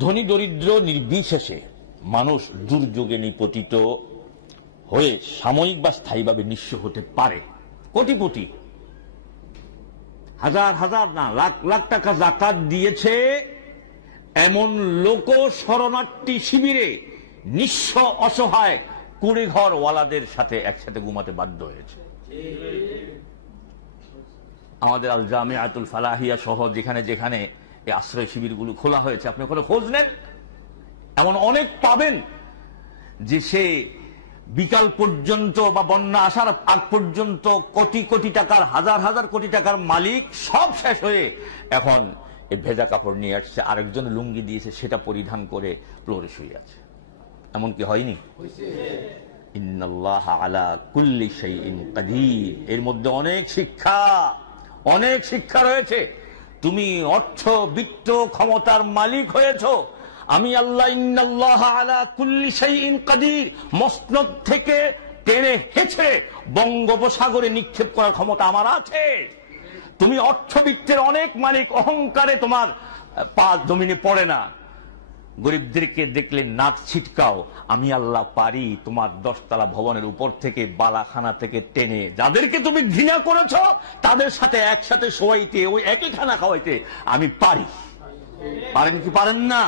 ধনী দরিদ্র নির্বিশেষে মানুষ দুর্যোগে নিপতিত হয়ে সাময়িক বা স্থায়ীভাবে নিঃস্ব হতে পারে। কোটি কোটি, হাজার হাজার না লাখ লাখ টাকা যাকাত দিয়েছে এমন লোক শরণার্থী শিবিরে নিঃস্ব অসহায় কুড়ি ঘর ওয়ালাদের সাথে একসাথে ঘুমাতে বাধ্য হয়েছে। আমাদের আল জামিয়াতুল ফালাহিয়া সহ যেখানে যেখানে এই আশ্রয় শিবিরগুলো খোলা হয়েছে, আপনি ওখানে খোঁজ নেন, এমন অনেক পাবেন যে সে বিকাল পর্যন্ত বা বন্যা আসার আগ পর্যন্ত কোটি কোটি টাকার, হাজার হাজার কোটি টাকার মালিক, সব শেষ হয়ে এখন এই ভেজা কাপড় নিয়ে আসছে, আরেকজন লুঙ্গি দিয়েছে, সেটা পরিধান করে ফ্লোরে শুয়ে আছে। এমন কি হয়নি? ইন্নাল্লাহা আলা কুল্লি শাইইন কাদির। এর মধ্যে অনেক শিক্ষা রয়েছে। তুমি অর্থ বিত্ত ক্ষমতার মালিক হয়েছো, আমি আল্লাহ ইন্নাল্লাহা আলা কুল্লি শাইইন কাদির, মসনদ থেকে টেনে হেঁচড়ে বঙ্গোপসাগরে নিক্ষেপ করার ক্ষমতা আমার আছে। তুমি অর্থবিত্তের অনেক মালিক, অহংকারে তোমার পা জমিনে পড়ে না। গরিবদেরকে দেখলে নাক ছিটকাও, আমি আল্লাহ পারি তোমার 10 তলা ভবনের উপর থেকে, বালাখানা থেকে টেনে যাদেরকে তুমি ঘৃণা করেছ তাদের সাথে একসাথে শোয়াইতে, ওই একই খানা খাওয়াইতে আমি পারি। পারেন কি পারেন না?